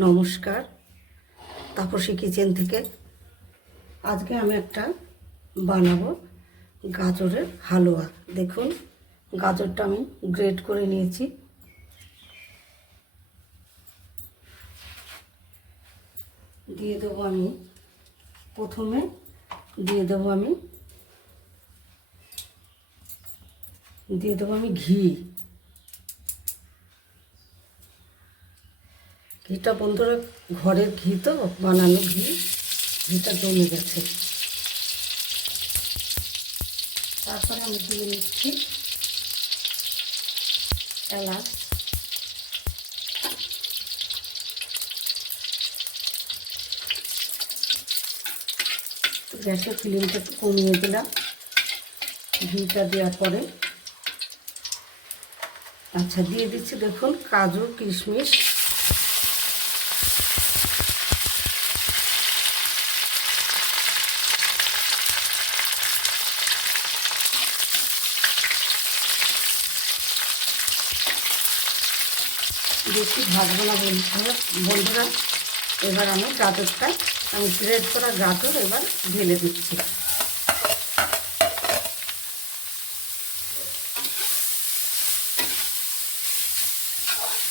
নমস্কার, তাপসী কিচেন থেকে। আজকে আমি একটা বানাবো গাজরের হালুয়া। দেখুন, গাজরটা আমি গ্রেট করে নিয়েছি। দিয়ে দেবো আমি প্রথমে দিয়ে দেবো আমি ঘি। ঘিটা বন্ধুরা ঘরের ঘি তো, বানানো ঘি, ঘিটা জমে গেছে। তারপরে আমি দিয়ে নিচ্ছি এলাচ, গ্যাসের ফ্লেমটা একটু কমিয়ে দিলাম ঘিটা দেওয়ার পরে। আচ্ছা, দিয়ে দিচ্ছি দেখুন কাজু কিশমিশ, বেশি ভাজবো না বন্ধুরা। এবার আমি গাজরটা, গ্রেট করা গাজর এবার ঢেলে দিচ্ছি।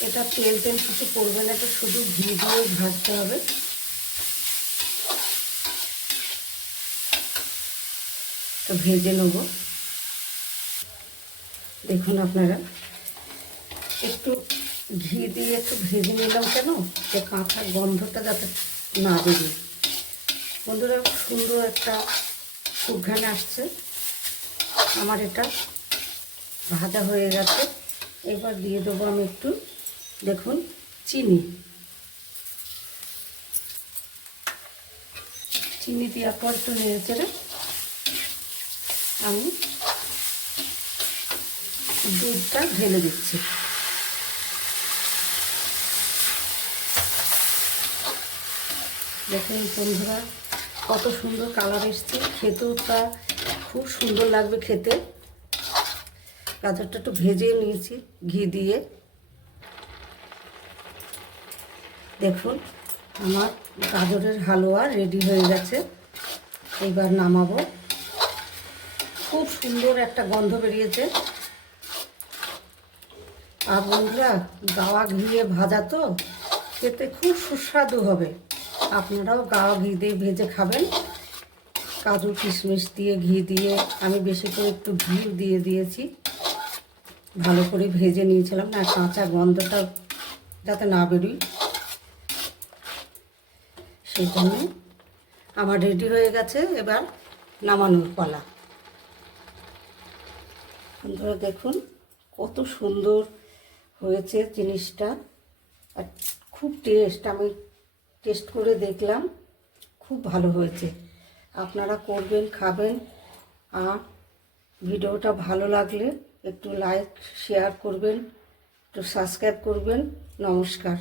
এটা তেল কিছু করবে না, এটা শুধু ঘি দিয়ে ভাজতে হবে। তো ভেজে নেব। দেখুন আপনারা, একটু ঘি দিয়ে একটু ভেজে নিলাম কেন, যে কাঁচা গন্ধটা যাতে না বেরিয়ে। বন্ধুরা, সুন্দর একটা সুঘ্রাণ আসছে। আমার এটা ভাজা হয়ে গেছে। এবার দিয়ে দেবো আমি একটু, দেখুন, চিনি দেওয়ার পর একটু নেড়ে চেড়ে আমি দুধটা ঢেলে দিচ্ছি। দেখুন বন্ধুরা, কত সুন্দর কালার এসছে, খেতেও তা খুব সুন্দর লাগবে খেতে। গাজরটা একটু ভেজে নিয়েছি ঘি দিয়ে। দেখুন আমার গাজরের হালুয়া রেডি হয়ে গেছে। এবার নামাবো। খুব সুন্দর একটা গন্ধ বেরিয়েছে। আর বন্ধুরা, গাওয়া ঘিয়ে ভাজা তো খেতে খুব সুস্বাদু হবে। আপনারাও গাওয়া ঘি দিয়ে ভেজে খাবেন। কাজু কিশমিশ দিয়ে ঘি দিয়ে আমি বেশি করে একটু ঘি দিয়ে দিয়েছি। ভালো করে ভেজে নিয়েছিলাম না, কাঁচা গন্ধটা যাতে না বেরোয়, সেই জন্য আমার রেডি হয়ে গেছে। এবার নামানোর পালা। বন্ধুরা দেখুন কত সুন্দর হয়েছে জিনিসটা, আর খুব টেস্ট। আমি টেস্ট করে দেখলাম, খুব ভালো হয়েছে। আপনারা করবেন, খাবেন। আর ভিডিওটা ভালো লাগলে একটু লাইক শেয়ার করবেন, একটু সাবস্ক্রাইব করবেন। নমস্কার।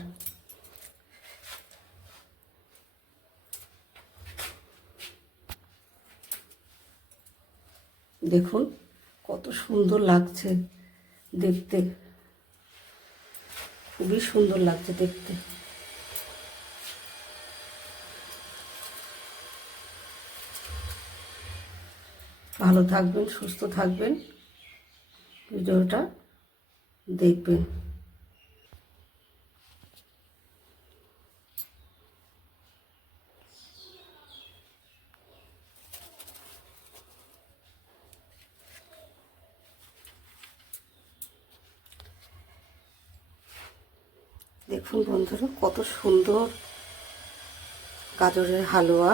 দেখুন কত সুন্দর লাগছে দেখতে, খুবই সুন্দর লাগছে দেখতে। ভালো থাকবেন, সুস্থ থাকবেন, ভিডিওটা দেখবেন। দেখুন বন্ধুরা, কত সুন্দর গাজরের হালুয়া।